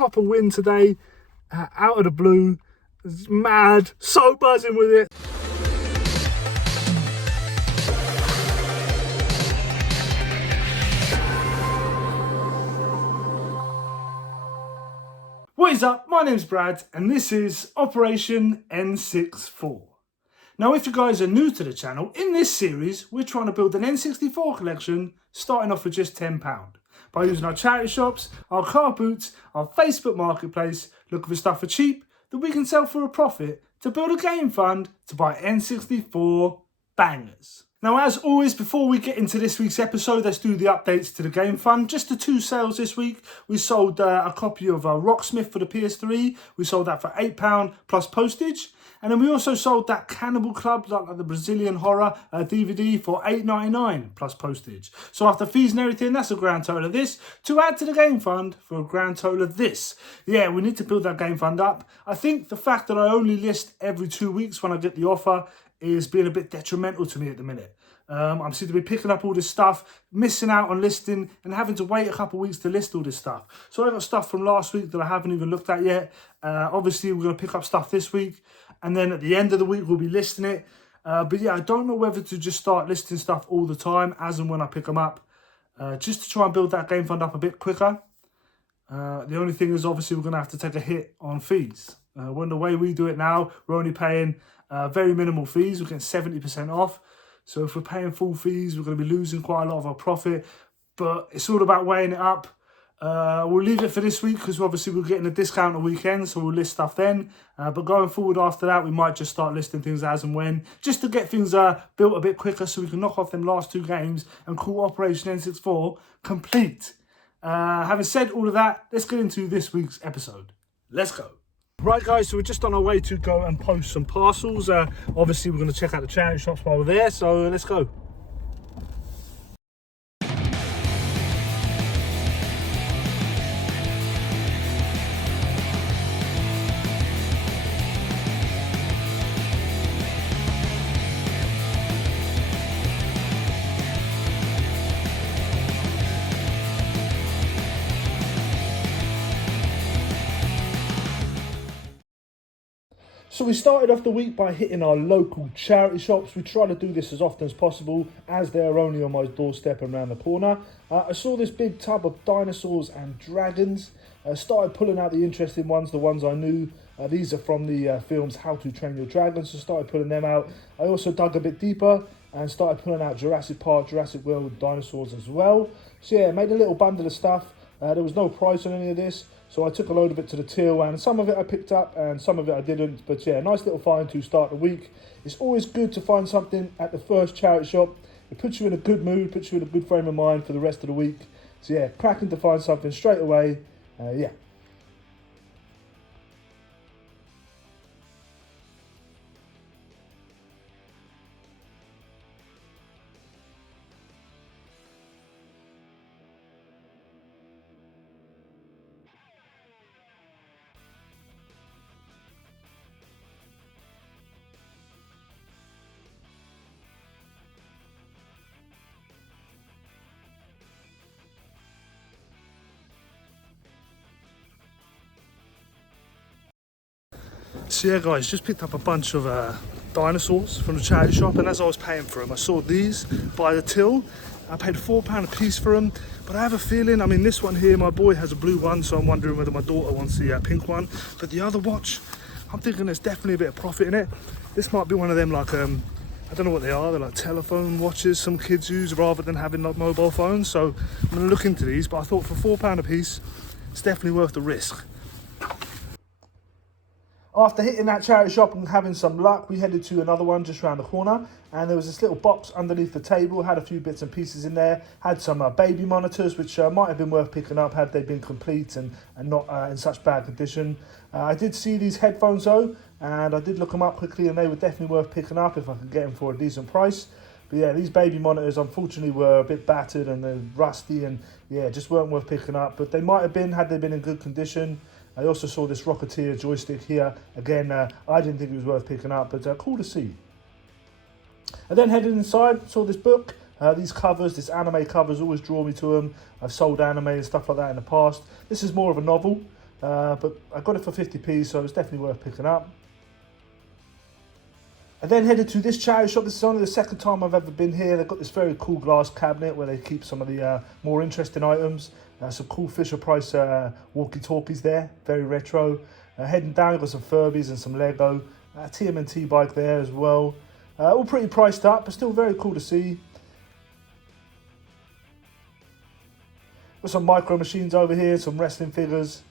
proper win today, out of the blue. It's mad, so buzzing with it. What is up? My name's Brad and this is Operation N64. Now if you guys are new to the channel, in this series we're trying to build an N64 collection starting off with just £10 by using our charity shops, our car boots, our Facebook marketplace, looking for stuff for cheap that we can sell for a profit to build a game fund to buy N64 bangers. Now, as always, before we get into this week's episode, let's do the updates to the game fund. Just the 2 sales this week. We sold a copy of Rocksmith for the PS3. We sold that for £8 plus postage. And then we also sold that Cannibal Club, like the Brazilian horror DVD for £8.99 plus postage. So after fees and everything, that's a grand total of this. To add to the game fund for a grand total of this. Yeah, we need to build that game fund up. I think the fact that I only list every 2 weeks when I get the offer is being a bit detrimental to me at the minute. I'm seem to be picking up all this stuff, missing out on listing and having to wait a couple of weeks to list all this stuff. So I got stuff from last week that I haven't even looked at yet. Obviously, we're going to pick up stuff this week. And then at the end of the week, we'll be listing it. But yeah, I don't know whether to just start listing stuff all the time as and when I pick them up. Just to try and build that game fund up a bit quicker. The only thing is obviously we're going to have to take a hit on fees. When the way we do it now, we're only paying very minimal fees. We're getting 70% off. So if we're paying full fees, we're going to be losing quite a lot of our profit. But it's all about weighing it up. We'll leave it for this week because obviously we're getting a discount on weekends, so we'll list stuff then. But going forward after that, we might just start listing things as and when, just to get things built a bit quicker so we can knock off them last 2 games and call Operation N64 complete. Having said all of that, let's get into this week's episode. Let's go. Right guys, so we're just on our way to go and post some parcels. Obviously we're going to check out the charity shops while we're there, so let's go. So we started off the week by hitting our local charity shops. We try to do this as often as possible as they are only on my doorstep and around the corner. I saw this big tub of dinosaurs and dragons. Started pulling out the interesting ones, the ones I knew. These are from the films How to Train Your Dragon, so started pulling them out. I also dug a bit deeper and started pulling out Jurassic Park, Jurassic World dinosaurs as well. So yeah, made a little bundle of stuff. There was no price on any of this. So I took a load of it to the till, and some of it I picked up and some of it I didn't. But yeah, nice little find to start the week. It's always good to find something at the first charity shop. It puts you in a good mood, puts you in a good frame of mind for the rest of the week. So yeah, cracking to find something straight away. Yeah. So yeah guys, just picked up a bunch of dinosaurs from the charity shop, and as I was paying for them I saw these by the till. I paid £4 a piece for them, but I have a feeling, I mean this one here, my boy has a blue one, so I'm wondering whether my daughter wants the pink one. But the other watch, I'm thinking there's definitely a bit of profit in it. This might be one of them like, I don't know what they are, they're like telephone watches some kids use rather than having like mobile phones. So I'm going to look into these, but I thought for £4 a piece, it's definitely worth the risk. After hitting that charity shop and having some luck, we headed to another one just around the corner, and there was this little box underneath the table, had a few bits and pieces in there, had some baby monitors which might have been worth picking up had they been complete and not in such bad condition. I did see these headphones though, and I did look them up quickly, and they were definitely worth picking up if I could get them for a decent price. But yeah, these baby monitors unfortunately were a bit battered and they're rusty, and yeah, just weren't worth picking up, but they might have been had they been in good condition. I also saw this Rocketeer joystick here. Again, I didn't think it was worth picking up, but cool to see. I then headed inside, saw this book. These covers, this anime covers always draw me to them. I've sold anime and stuff like that in the past. This is more of a novel. but I got it for 50p, so it's definitely worth picking up. I then headed to this charity shop. This is only the second time I've ever been here. They've got this very cool glass cabinet where they keep some of the more interesting items. Some cool Fisher-Price walkie-talkies there, very retro. Heading down, got some Furbies and some Lego. TMNT bike there as well. All pretty priced up, but still very cool to see. Got some micro machines over here, some wrestling figures.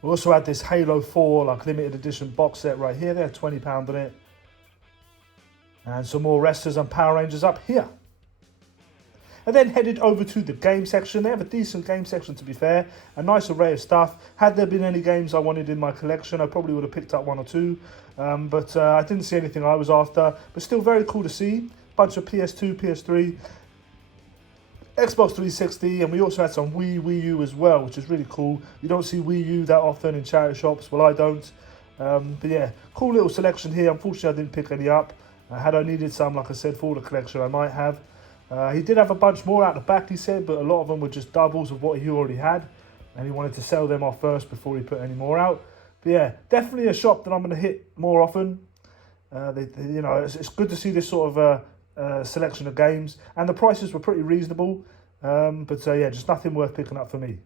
We also had this Halo 4 like limited edition box set right here. They had £20 on it. And some more wrestlers and Power Rangers up here. And then headed over to the game section. They have a decent game section, to be fair. A nice array of stuff. Had there been any games I wanted in my collection, I probably would have picked up one or two. But I didn't see anything I was after. But still very cool to see. Bunch of PS2, PS3, Xbox 360, and we also had some Wii U as well, which is really cool. You don't see Wii U that often in charity shops. Well, I don't. But yeah, cool little selection here. Unfortunately, I didn't pick any up. Had I needed some, like I said, for the collection, I might have. He did have a bunch more out the back, he said, but a lot of them were just doubles of what he already had, and he wanted to sell them off first before he put any more out. But yeah, definitely a shop that I'm going to hit more often. You know, it's good to see this sort of selection of games, and the prices were pretty reasonable. But yeah, just nothing worth picking up for me.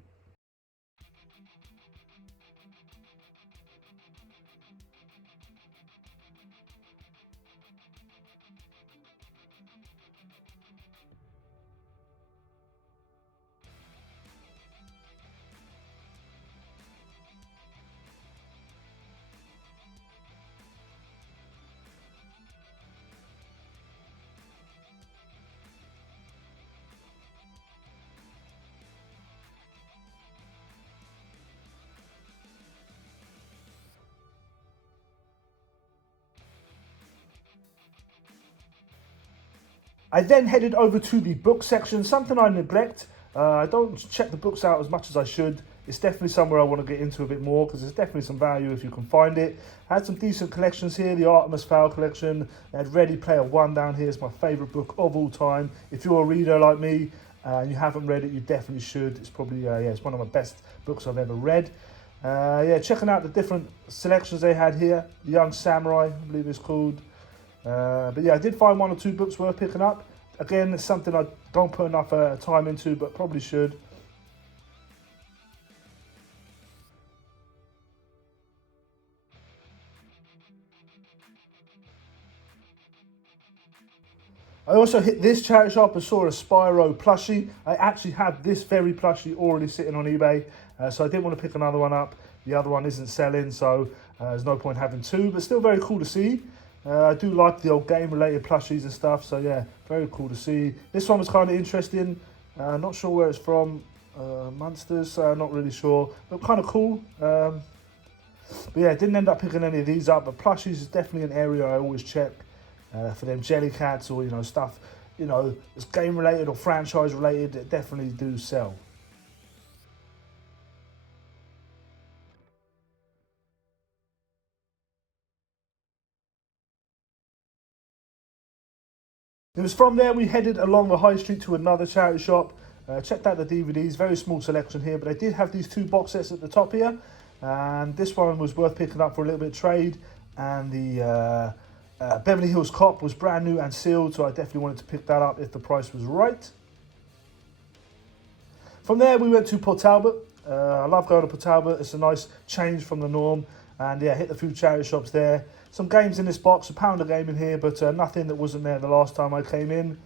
I then headed over to the book section, something I neglect. I don't check the books out as much as I should. It's definitely somewhere I want to get into a bit more because there's definitely some value if you can find it. I had some decent collections here, the Artemis Fowl collection. I had Ready Player One down here. It's my favourite book of all time. If you're a reader like me and you haven't read it, you definitely should. It's probably, yeah, it's one of my best books I've ever read. Yeah, checking out the different selections they had here. The Young Samurai, I believe it's called. But yeah, I did find one or two books worth picking up. Again, it's something I don't put enough time into, but probably should. I also hit this charity shop and saw a Spyro plushie. I actually have this very plushie already sitting on eBay, so I didn't want to pick another one up. The other one isn't selling, so there's no point having two, but still very cool to see. I do like the old game-related plushies and stuff, so yeah, very cool to see. This one was kind of interesting. Not sure where it's from. Munsters, not really sure. But kind of cool. But yeah, didn't end up picking any of these up. But plushies is definitely an area I always check for them Jellycats or, you know, stuff, you know, it's game-related or franchise-related, that definitely do sell. It was from there we headed along the high street to another charity shop. Checked out the DVDs, very small selection here, but they did have these two box sets at the top here. And this one was worth picking up for a little bit of trade. And the Beverly Hills Cop was brand new and sealed, so I definitely wanted to pick that up if the price was right. From there we went to Port Talbot. I love going to Port Talbot, it's a nice change from the norm. And yeah, hit a few charity shops there. Some games in this box, £1 a game in here, but nothing that wasn't there the last time I came in.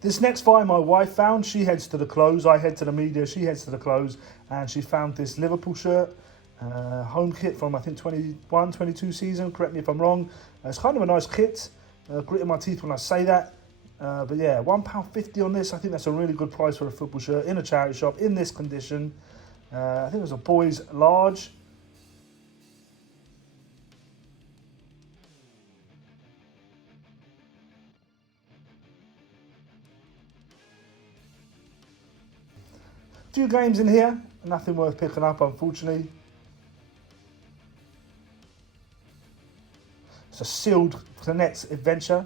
This next find my wife found. She heads to the clothes, I head to the media, she heads to the clothes, and she found this Liverpool shirt. Home kit from I think 21, 22 season, correct me if I'm wrong. It's kind of a nice kit, gritting my teeth when I say that. But yeah, £1.50 on this. I think that's a really good price for a football shirt in a charity shop in this condition. I think it was a boys large. Few games in here, nothing worth picking up unfortunately. So sealed for the next adventure.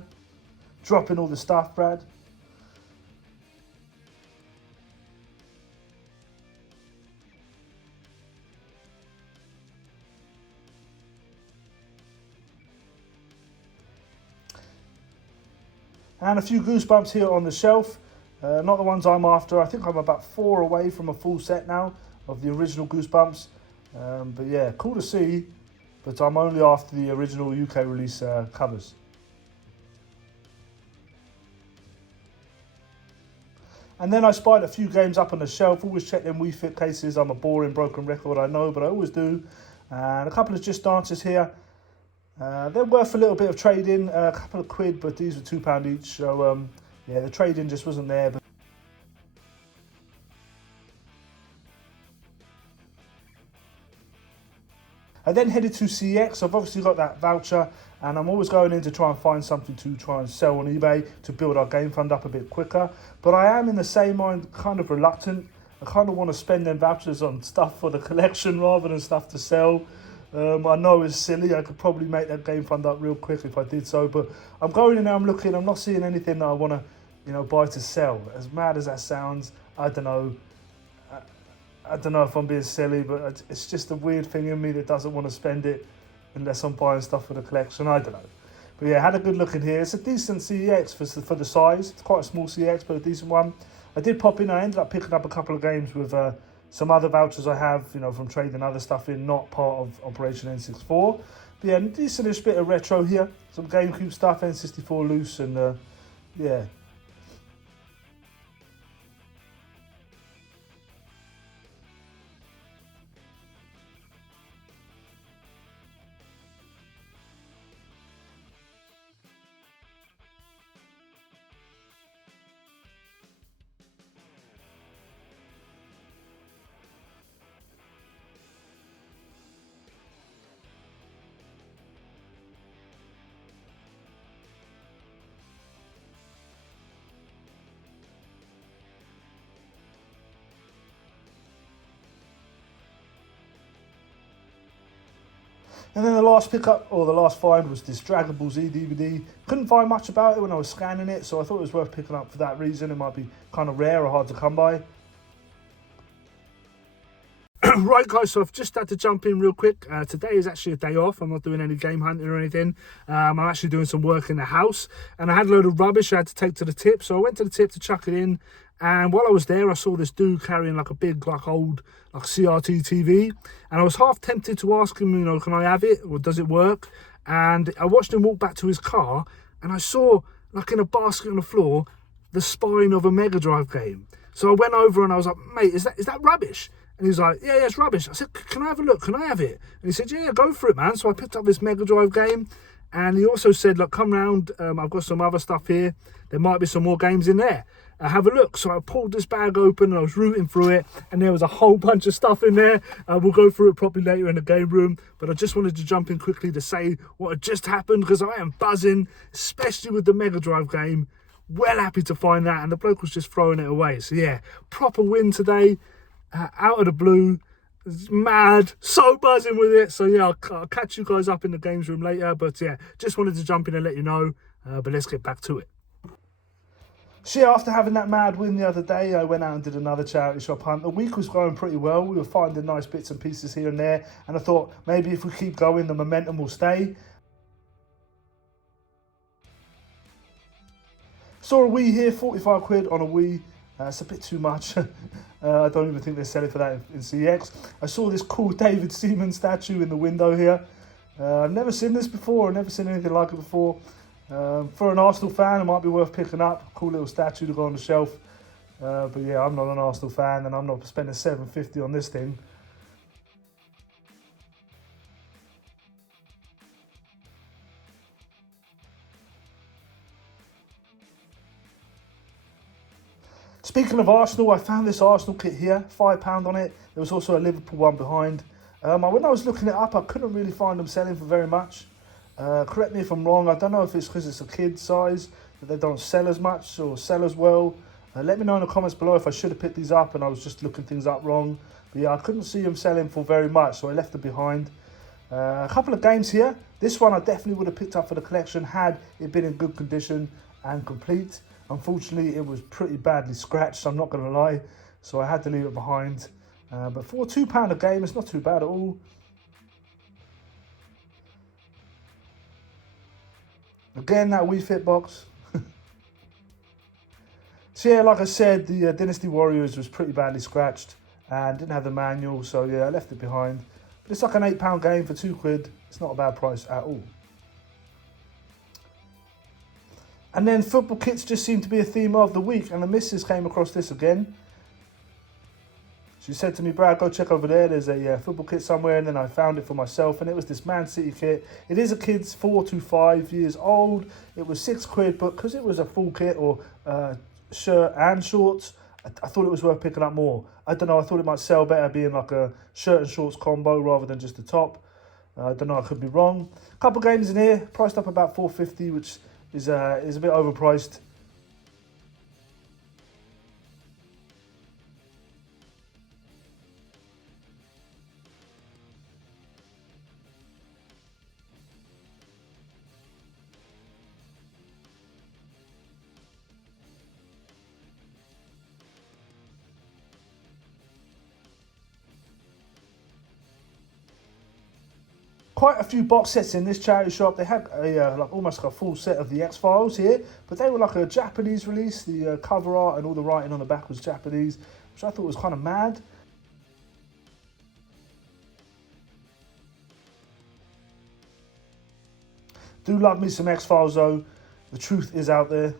Dropping all the stuff, Brad. And a few Goosebumps here on the shelf. Not the ones I'm after. I think I'm about 4 away from a full set now of the original Goosebumps. But yeah, cool to see. But I'm only after the original UK release covers. And then I spied a few games up on the shelf. Always check them Wii Fit cases. I'm a boring broken record, I know, but I always do. And a couple of Just Dances here. They're worth a little bit of trading, a couple of quid, but these were £2 each. So yeah, the trading just wasn't there. But I then headed to CX. I've obviously got that voucher, and I'm always going in to try and find something to try and sell on eBay to build our game fund up a bit quicker. But I am in the same mind, kind of reluctant. I kind of want to spend them vouchers on stuff for the collection rather than stuff to sell. I know it's silly. I could probably make that game fund up real quick if I did so. But I'm going in there, I'm looking, I'm not seeing anything that I want to, buy to sell. As mad as that sounds, I don't know. I don't know if I'm being silly, but it's just a weird thing in me that doesn't want to spend it unless I'm buying stuff for the collection. I don't know. But yeah, had a good look in here. It's a decent CEX for the size. It's quite a small CEX, but a decent one. I did pop in. I ended up picking up a couple of games with some other vouchers I have, from trading other stuff in, not part of Operation N64. But yeah, decentish bit of retro here. Some GameCube stuff, N64 loose, and yeah. And then the last pickup, or the last find, was this Dragon Ball Z DVD. Couldn't find much about it when I was scanning it, so I thought it was worth picking up for that reason. It might be kind of rare or hard to come by. Right, guys, so I've just had to jump in real quick. Today is actually a day off. I'm not doing any game hunting or anything. I'm actually doing some work in the house, and I had a load of rubbish I had to take to the tip. So I went to the tip to chuck it in, and while I was there, I saw this dude carrying like a big, old CRT TV, and I was half tempted to ask him, can I have it, or does it work? And I watched him walk back to his car, and I saw, in a basket on the floor, the spine of a Mega Drive game. So I went over and I was like, mate, is that rubbish? And he was like, yeah, it's rubbish. I said, can I have a look? Can I have it? And he said, yeah, go for it, man. So I picked up this Mega Drive game. And he also said, look, come round. I've got some other stuff here. There might be some more games in there. Have a look. So I pulled this bag open and I was rooting through it. And there was a whole bunch of stuff in there. We'll go through it properly later in the game room. But I just wanted to jump in quickly to say what had just happened, because I am buzzing, especially with the Mega Drive game. Well happy to find that. And the bloke was just throwing it away. So yeah, proper win today. Out of the blue, mad, so buzzing with it. So yeah, I'll catch you guys up in the games room later, but yeah, just wanted to jump in and let you know. But let's get back to it. So yeah, after having that mad win the other day, I went out and did another charity shop hunt. The week was going pretty well. We were finding nice bits and pieces here and there, and I thought maybe if we keep going, the momentum will stay. Saw a Wii here, 45 quid on a Wii. It's a bit too much. I don't even think they're selling for that in CX. I saw this cool David Seaman statue in the window here. I've never seen this before. I've never seen anything like it before. For an Arsenal fan, it might be worth picking up. Cool little statue to go on the shelf. But yeah, I'm not an Arsenal fan, and I'm not spending $7.50 on this thing. Speaking of Arsenal, I found this Arsenal kit here, £5 on it. There was also a Liverpool one behind. When I was looking it up, I couldn't really find them selling for very much. Correct me if I'm wrong. I don't know if it's because it's a kid size that they don't sell as much or sell as well. Let me know in the comments below if I should have picked these up and I was just looking things up wrong. But yeah, I couldn't see them selling for very much, so I left them behind. A couple of games here. This one I definitely would have picked up for the collection had it been in good condition and complete. Unfortunately, it was pretty badly scratched, I'm not going to lie, so I had to leave it behind. But for £2 a game, it's not too bad at all. Again, that Wii Fit box. So yeah, like I said, the Dynasty Warriors was pretty badly scratched and didn't have the manual, so yeah, I left it behind. But it's like an £8 game for £2. It's not a bad price at all. And then football kits just seemed to be a theme of the week, and the missus came across this again. She said to me, Brad, go check over there, there's a football kit somewhere, and then I found it for myself, and it was this Man City kit. It is a kid's 4 to 5 years old. It was £6, but because it was a full kit, or shirt and shorts, I thought it was worth picking up more. I don't know, I thought it might sell better being like a shirt and shorts combo rather than just the top. I don't know, I could be wrong. A couple games in here, priced up about £4.50, which is a bit overpriced. Quite a few box sets in this charity shop. They had a like almost like a full set of the X-Files here, but they were like a Japanese release. The cover art and all the writing on the back was Japanese, which I thought was kind of mad. Do love me some X-Files though. The truth is out there.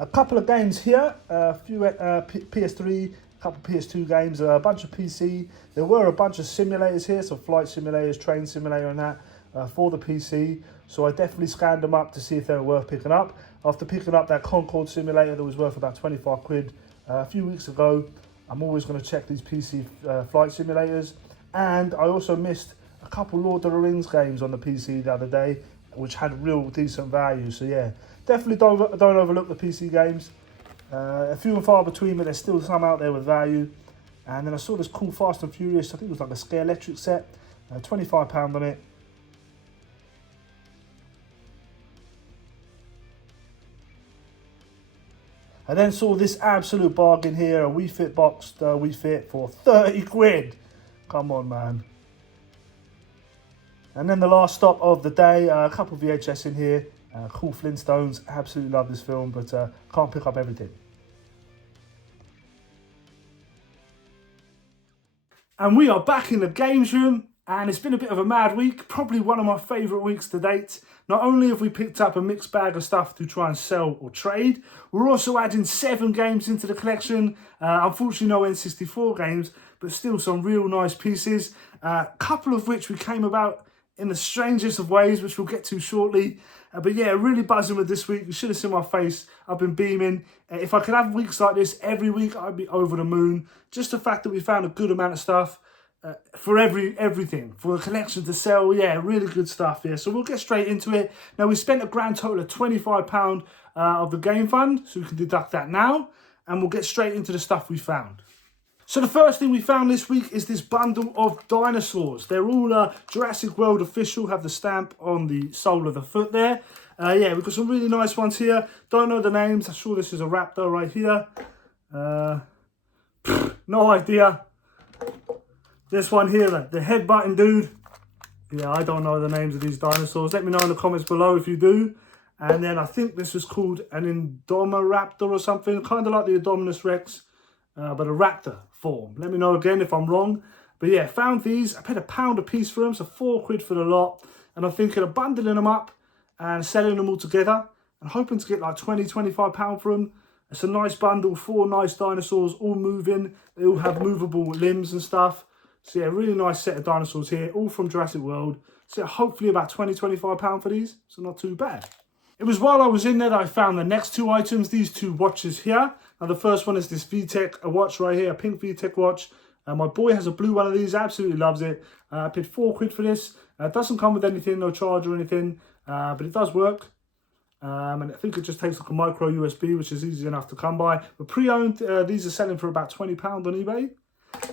A couple of games here, a few PS3, a couple of PS2 games, a bunch of PC. There were a bunch of simulators here, some flight simulators, train simulator and that for the PC. So I definitely scanned them up to see if they were worth picking up. After picking up that Concorde simulator that was worth about £25 a few weeks ago, I'm always going to check these PC flight simulators. And I also missed a couple Lord of the Rings games on the PC the other day, which had real decent value. So yeah, definitely don't overlook the PC games. A few and far between, but there's still some out there with value. And then I saw this cool Fast and Furious, I think it was like a Scare Electric set, £25 on it. I then saw this absolute bargain here, a Wii Fit boxed Wii Fit for £30. Come on, man. And then the last stop of the day, a couple of VHS in here. Cool Flintstones, absolutely love this film, but can't pick up everything. And we are back in the games room, and it's been a bit of a mad week, probably one of my favourite weeks to date. Not only have we picked up a mixed bag of stuff to try and sell or trade, we're also adding 7 games into the collection. Unfortunately no N64 games, but still some real nice pieces. A couple of which we came about in the strangest of ways, which we'll get to shortly. But yeah, really buzzing with this week. You should have seen my face. I've been beaming. If I could have weeks like this every week, I'd be over the moon. Just the fact that we found a good amount of stuff for everything, for a collection to sell. Yeah, really good stuff. Yeah, so we'll get straight into it. Now, we spent a grand total of £25 of the game fund, so we can deduct that now, and we'll get straight into the stuff we found. So the first thing we found this week is this bundle of dinosaurs. They're all Jurassic World official, have the stamp on the sole of the foot there. Yeah, we've got some really nice ones here. Don't know the names. I'm sure this is a raptor right here. No idea. This one here, the headbutting dude. Yeah, I don't know the names of these dinosaurs. Let me know in the comments below if you do. And then I think this is called an Indominaptor or something. Kind of like the Indominus Rex, but a raptor form. Let me know again if I'm wrong. But yeah, found these. I paid £1 a piece for them, so £4 for the lot. And I'm thinking of bundling them up and selling them all together. And hoping to get like £20–25 for them. It's a nice bundle, 4 nice dinosaurs, all moving. They all have movable limbs and stuff. So yeah, really nice set of dinosaurs here, all from Jurassic World. So yeah, hopefully about £20–25 for these, so not too bad. It was while I was in there that I found the next 2 items, these 2 watches here. Now the first one is this VTech watch right here, a pink VTech watch. My boy has a blue one of these, absolutely loves it. I paid £4 for this. It doesn't come with anything, no charge or anything, but it does work. And I think it just takes like a micro USB, which is easy enough to come by. But pre-owned, these are selling for about £20 on eBay.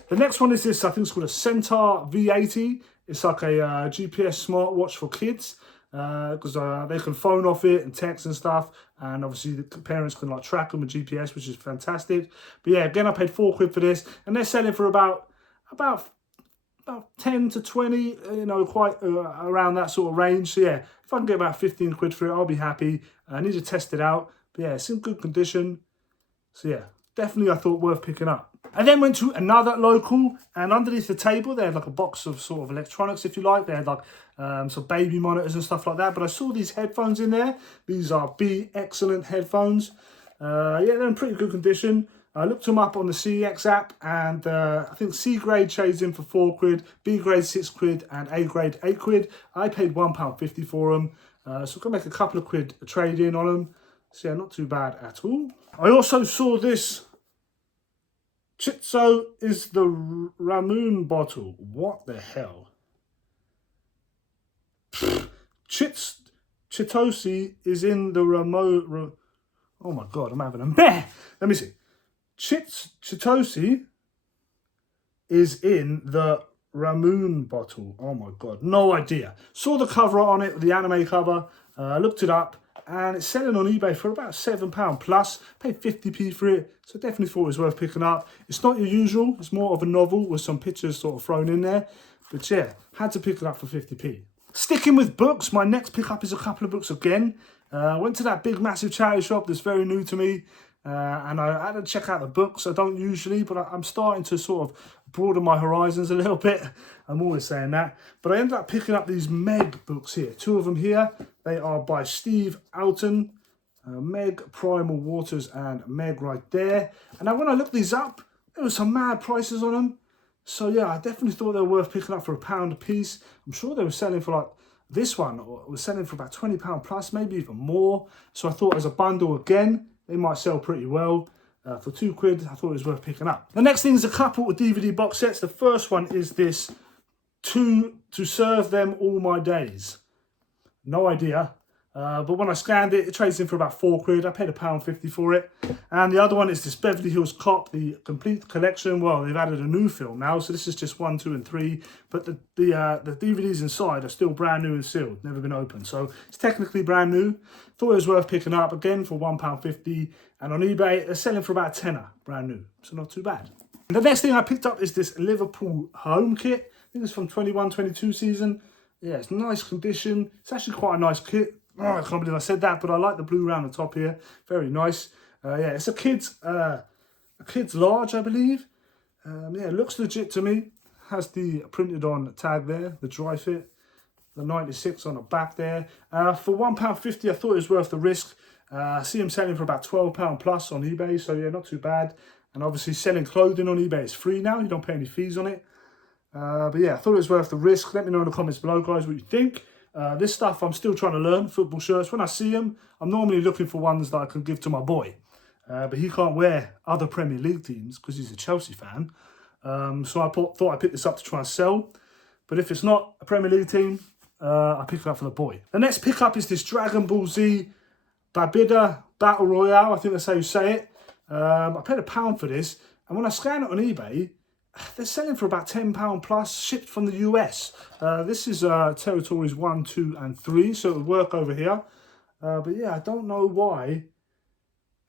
The next one is this, I think it's called a Centaur V80. It's like a GPS smartwatch for kids, because they can phone off it and text and stuff, and obviously the parents can like track them with GPS, which is fantastic. But yeah, again, I paid £4 for this, and they're selling for about 10 to 20, you know, quite around that sort of range. So yeah, if I can get about £15 for it, I'll be happy. I need to test it out, but yeah, it's in good condition. So yeah, definitely I thought worth picking up. I then went to another local, and underneath the table they had like a box of sort of electronics, if you like. They had like some baby monitors and stuff like that. But I saw these headphones in there. These are B Excellent headphones. Yeah, they're in pretty good condition. I looked them up on the CX app, and I think C grade trades in for £4, B grade £6, and A grade £8. I paid £1.50 for them, so I can make a couple of quid a trade in on them. So yeah, not too bad at all. I also saw this. Chitso is the Ramoon bottle. What the hell? Chitosi is in the oh my god, I'm having a meh. Let me see. Chitosi is in the Ramoon bottle. Oh my god, no idea. Saw the cover on it, the anime cover. Looked it up, and it's selling on eBay for about £7 plus. Paid 50p for it, so definitely thought it was worth picking up. It's not your usual, it's more of a novel with some pictures sort of thrown in there. But yeah, had to pick it up for 50p. Sticking with books, my next pickup is a couple of books again. Went to that big massive charity shop that's very new to me. And I had to check out the books. I don't usually, but I'm starting to sort of broaden my horizons a little bit. I'm always saying that. But I ended up picking up these Meg books here. Two of them here. They are by Steve Alton. Meg, Primal Waters, and Meg right there. And now when I looked these up, there was some mad prices on them. So yeah, I definitely thought they were worth picking up for £1 a piece. I'm sure they were selling for like, this one was selling for about £20 plus, maybe even more. So I thought as a bundle again, they might sell pretty well. For £2, I thought it was worth picking up. The next thing is a couple of DVD box sets. The first one is this To Serve Them All My Days. No idea. But when I scanned it, it trades in for about £4. I paid £1.50 for it. And the other one is this Beverly Hills Cop, the complete collection. Well, they've added a new film now, so this is just 1, 2, and 3. But the DVDs inside are still brand new and sealed, never been opened. So it's technically brand new. Thought it was worth picking up again for £1.50. And on eBay, they're selling for about a tenner, brand new. So not too bad. And the next thing I picked up is this Liverpool home kit. I think it's from 21-22 season. Yeah, it's nice condition. It's actually quite a nice kit. Oh, I can't believe I said that, but I like the blue around the top here. Very nice. Yeah, it's a kid's large, I believe. Yeah, it looks legit to me. Has the printed on tag there, the dry fit. The 96 on the back there. For £1.50, I thought it was worth the risk. I see them selling for about £12 plus on eBay, so yeah, not too bad. And obviously selling clothing on eBay is free now. You don't pay any fees on it. But yeah, I thought it was worth the risk. Let me know in the comments below, guys, what you think. This stuff I'm still trying to learn, football shirts. When I see them, I'm normally looking for ones that I can give to my boy. But he can't wear other Premier League teams because he's a Chelsea fan. So I thought I'd pick this up to try and sell. But if it's not a Premier League team, I pick it up for the boy. The next pickup is this Dragon Ball Z Babida Battle Royale. I think that's how you say it. I paid £1 for this. And when I scan it on eBay, they're selling for about £10 plus, shipped from the US. This is territories 1, 2, and 3, so it would work over here. But yeah, I don't know why.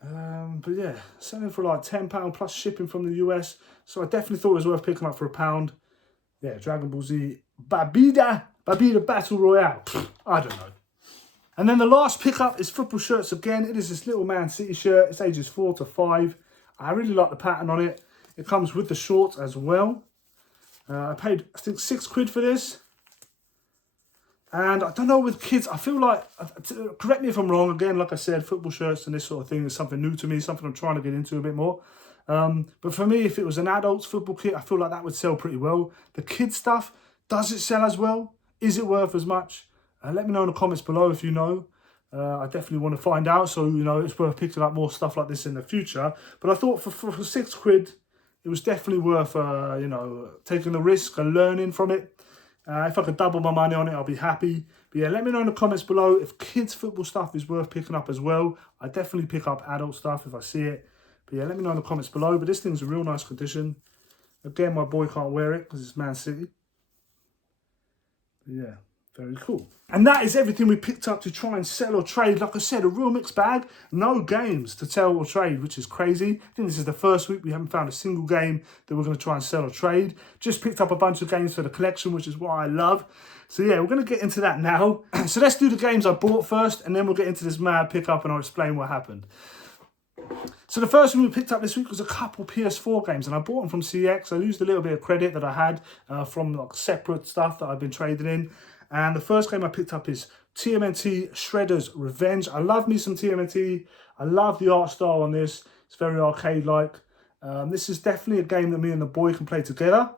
But yeah, selling for like £10 plus shipping from the US. So I definitely thought it was worth picking up for £1. Yeah, Dragon Ball Z Babida Battle Royale. I don't know. And then the last pickup is football shirts again. It is this little Man City shirt. It's ages 4 to 5. I really like the pattern on it. It comes with the shorts as well. I paid, I think, £6 for this. And I don't know, with kids, I feel like, correct me if I'm wrong, again, like I said, football shirts and this sort of thing is something new to me, something I'm trying to get into a bit more. But for me, if it was an adult's football kit, I feel like that would sell pretty well. The kids stuff, does it sell as well? Is it worth as much? Let me know in the comments below if you know. I definitely want to find out, so, you know, it's worth picking up more stuff like this in the future. But I thought for £6, it was definitely worth, you know, taking the risk and learning from it. If I could double my money on it, I'll be happy. But yeah, let me know in the comments below if kids football stuff is worth picking up as well. I definitely pick up adult stuff if I see it. But yeah, let me know in the comments below. But this thing's a real nice condition. Again, my boy can't wear it because it's Man City. But yeah, very cool. And that is everything we picked up to try and sell or trade. Like I said, a real mixed bag. No games to sell or trade, which is crazy. I think this is the first week we haven't found a single game that we're going to try and sell or trade. Just picked up a bunch of games for the collection, which is what I love. So yeah, we're going to get into that now. So let's do the games I bought first, and then we'll get into this mad pickup and I'll explain what happened. So the first one we picked up this week was a couple PS4 games, and I bought them from CX. I used a little bit of credit that I had from like separate stuff that I've been trading in. And the first game I picked up is TMNT Shredder's Revenge. I love me some TMNT. I love the art style on this. It's very arcade-like. This is definitely a game that me and the boy can play together.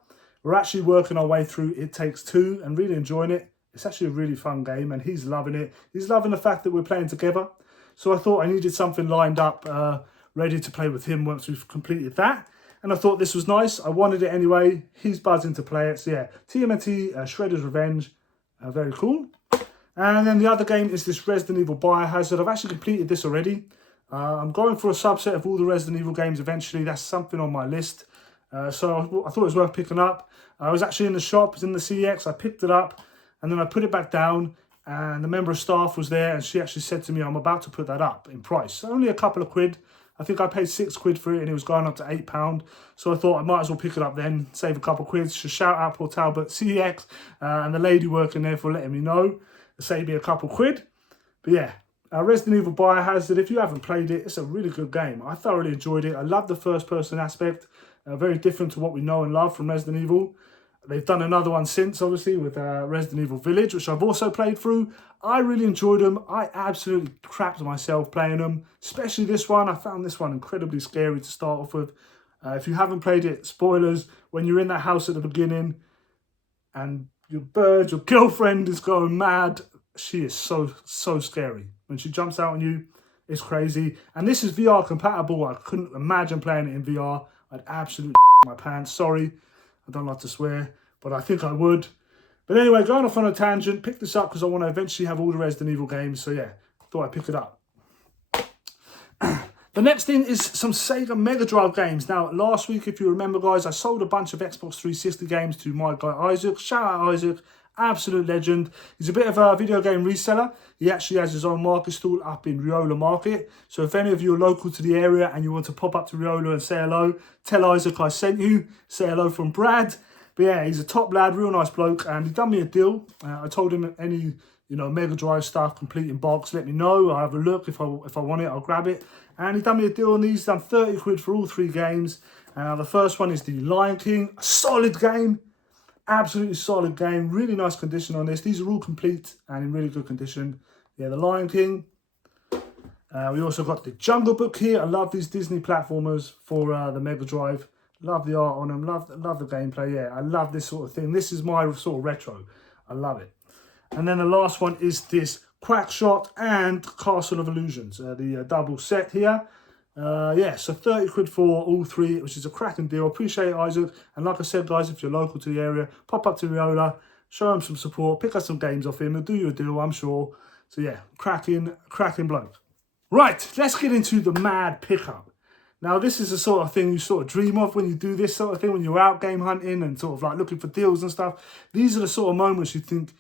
We're actually working our way through It Takes Two and really enjoying it. It's actually a really fun game, and he's loving it. He's loving the fact that we're playing together. So I thought I needed something lined up, ready to play with him once we've completed that. And I thought this was nice. I wanted it anyway. He's buzzing to play it. So yeah, TMNT Shredder's Revenge. Very cool. And then the other game is this Resident Evil Biohazard. I've actually completed this already. I'm going for a subset of all the Resident Evil games eventually. That's something on my list. So I thought it was worth picking up. I was actually in the shop, it was in the CX. I picked it up and then I put it back down. And the member of staff was there and she actually said to me, I'm about to put that up in price. Only a couple of quid. I think I paid £6 for it and it was going up to £8. So I thought I might as well pick it up then, save a couple of quid. So shout out Port Talbot CX and the lady working there for letting me know. Save me a couple of quid. But yeah, Resident Evil Biohazard, if you haven't played it, it's a really good game. I thoroughly enjoyed it. I love the first person aspect. Very different to what we know and love from Resident Evil. They've done another one since, obviously, with Resident Evil Village, which I've also played through. I really enjoyed them. I absolutely crapped myself playing them, especially this one. I found this one incredibly scary to start off with. If you haven't played it, spoilers, when you're in that house at the beginning and your girlfriend is going mad, she is so scary. When she jumps out on you, it's crazy. And this is VR compatible. I couldn't imagine playing it in VR. I'd absolutely my pants. Sorry. I don't like to swear, but I think I would. But anyway, going off on a tangent, pick this up because I want to eventually have all the Resident Evil games. So yeah, thought I'd pick it up. The next thing is some Sega Mega Drive games. Now, last week, if you remember, guys, I sold a bunch of Xbox 360 games to my guy Isaac. Shout out Isaac, absolute legend. He's a bit of a video game reseller. He actually has his own market stall up in Riola Market. So if any of you are local to the area and you want to pop up to Riola and say hello, tell Isaac I sent you. Say hello from Brad. But yeah, he's a top lad, real nice bloke, and he done me a deal. I told him any Mega Drive stuff, complete in box, let me know. I'll have a look. If I want it, I'll grab it. And he done me a deal on these. He's done 30 quid for all 3 games. The first one is the Lion King. A solid game. Absolutely solid game. Really nice condition on this. These are all complete and in really good condition. Yeah, the Lion King. We also got the Jungle Book here. I love these Disney platformers for the Mega Drive. Love the art on them. Love the gameplay. Yeah, I love this sort of thing. This is my sort of retro. I love it. And then the last one is this Quackshot and Castle of Illusions. The double set here. Yeah, so 30 quid for all 3, which is a cracking deal. Appreciate it, Isaac. And like I said, guys, if you're local to the area, pop up to Riola, show him some support, pick up some games off him. He'll do you a deal, I'm sure. So yeah, cracking bloke. Right, let's get into the mad pickup. Now, this is the sort of thing you sort of dream of when you do this sort of thing, when you're out game hunting and sort of like looking for deals and stuff. These are the sort of moments you think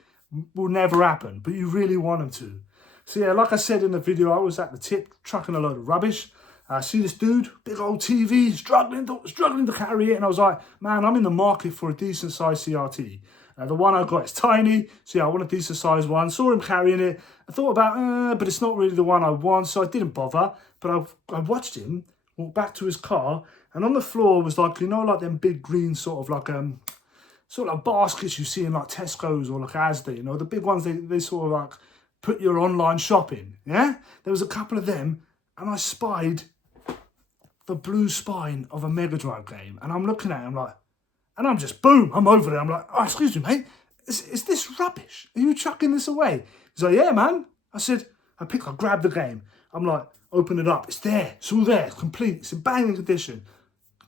will never happen, but you really want them to. So yeah, like I said in the video, I was at the tip trucking a load of rubbish. I see this dude, big old TV, struggling to carry it. And I was like, man, I'm in the market for a decent size CRT. The one I got is tiny, so yeah, I want a decent size one. Saw him carrying it. I thought about, but it's not really the one I want, so I didn't bother. But I watched him walk back to his car, and on the floor was like, like them big green sort of like baskets you see in like Tesco's or like Asda, the big ones they sort of like put your online shopping. Yeah, there was a couple of them, and I spied the blue spine of a Mega Drive game, and I'm looking at it, I'm like, and I'm just boom, I'm over there. I'm like, oh, excuse me, mate, is this rubbish? Are you chucking this away? He's like, yeah, man. I said, I grabbed the game. I'm like, open it up. It's there. It's all there. It's complete. It's in banging condition.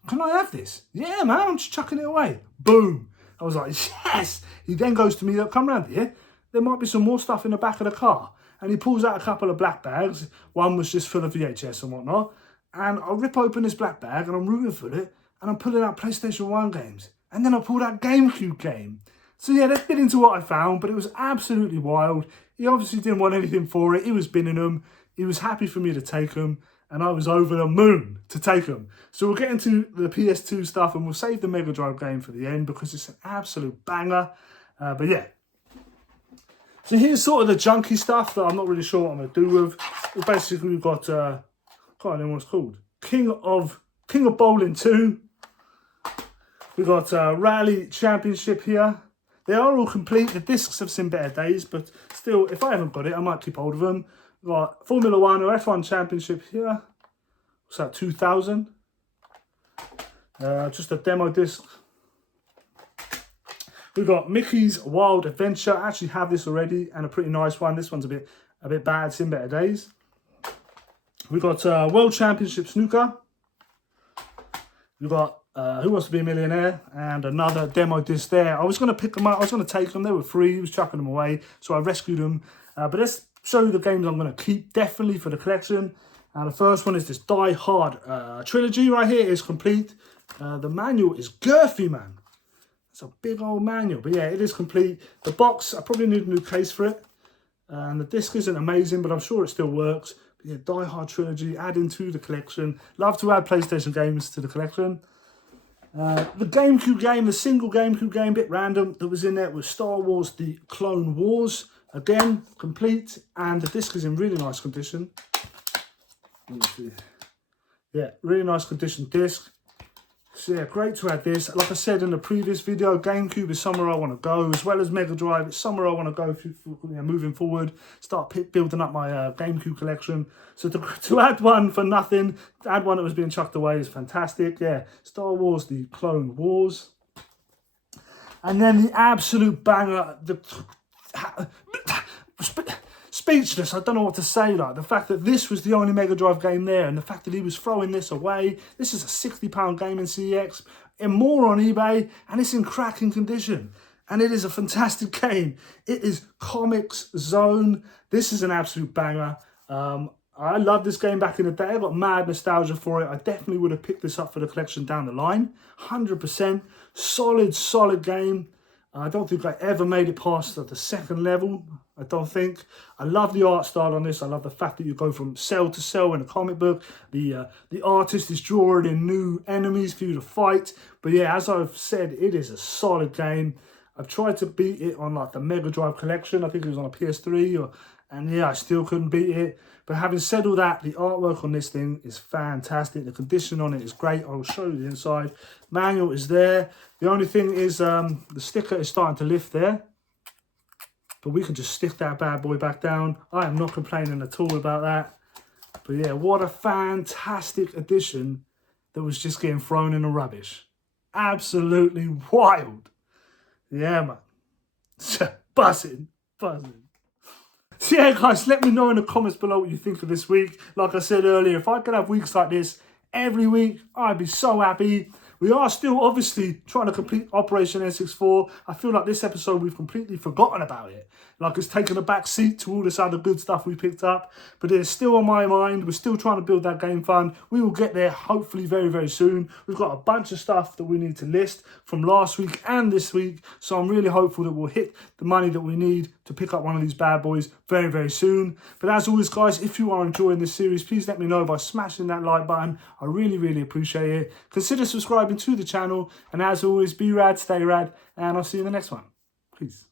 Can I have this? Yeah, man. I'm just chucking it away. Boom. I was like, yes! He then goes to me, look, come round here. There might be some more stuff in the back of the car. And he pulls out a couple of black bags. One was just full of VHS and whatnot. And I rip open this black bag and I'm rooting for it. And I'm pulling out PlayStation 1 games. And then I pulled out GameCube game. So yeah, let's get into what I found. But it was absolutely wild. He obviously didn't want anything for it. He was binning them. He was happy for me to take them. And I was over the moon to take them. So we'll get into the PS2 stuff and we'll save the Mega Drive game for the end because it's an absolute banger. But yeah. So here's sort of the junky stuff that I'm not really sure what I'm going to do with. Basically, we've got, I can't remember what it's called. King of Bowling 2. We've got Rally Championship here. They are all complete. The discs have seen better days, but still, if I haven't got it, I might keep hold of them. We've got Formula 1 or F1 Championship here. What's that, 2000? Just a demo disc. We've got Mickey's Wild Adventure. I actually have this already and a pretty nice one. This one's a bit bad. It's in better days. We've got World Championship Snooker. We've got Who Wants to Be a Millionaire and another demo disc there. I was going to pick them up. I was going to take them. They were free. I was chucking them away. So I rescued them. But let's show you the games I'm going to keep definitely for the collection. The first one is this Die Hard trilogy right here. It's complete. The manual is girthy, man. It's a big old manual, but yeah, it is complete. The box, I probably need a new case for it. And the disc isn't amazing, but I'm sure it still works. But yeah, Die Hard trilogy, adding to the collection. Love to add PlayStation games to the collection. The GameCube game, the single GameCube game, bit random, that was in there was Star Wars The Clone Wars. Again, complete, and the disc is in really nice condition. Let me see. Yeah, really nice condition disc. So yeah, great to add this. Like I said in the previous video, GameCube is somewhere I want to go, as well as Mega Drive. It's somewhere I want to go moving forward. Start building up my GameCube collection. So to add one for nothing, to add one that was being chucked away is fantastic. Yeah, Star Wars, The Clone Wars. And then the absolute banger, speechless, I don't know what to say. Like the fact that this was the only Mega Drive game there, and the fact that he was throwing this away. This is a £60 game in CEX, and more on eBay, and it's in cracking condition. And it is a fantastic game. It is Comics Zone. This is an absolute banger. I loved this game back in the day. I got mad nostalgia for it. I definitely would have picked this up for the collection down the line. 100%. Solid game. I don't think I ever made it past the second level. I don't think. I love the art style on this. I love the fact that you go from cell to cell in a comic book. The artist is drawing in new enemies for you to fight. But yeah, as I've said, it is a solid game. I've tried to beat it on like the Mega Drive collection. I think it was on a PS3 and yeah, I still couldn't beat it. But having said all that, the artwork on this thing is fantastic. The condition on it is great. I will show you the inside. Manual is there. The only thing is the sticker is starting to lift there. But we can just stick that bad boy back down. I am not complaining at all about that. But yeah, what a fantastic addition that was just getting thrown in the rubbish. Absolutely wild. Yeah, man. Buzzing. So yeah, guys, let me know in the comments below what you think of this week. Like I said earlier, if I could have weeks like this every week, I'd be so happy. We are still obviously trying to complete Operation N64. I feel like this episode we've completely forgotten about it. Like it's taken a back seat to all this other good stuff we picked up. But it's still on my mind. We're still trying to build that game fund. We will get there hopefully very, very soon. We've got a bunch of stuff that we need to list from last week and this week. So I'm really hopeful that we'll hit the money that we need to pick up one of these bad boys very, very soon. But as always, guys, if you are enjoying this series, please let me know by smashing that like button. I really, really appreciate it. Consider subscribing to the channel. And as always, be rad, stay rad, and I'll see you in the next one. Peace.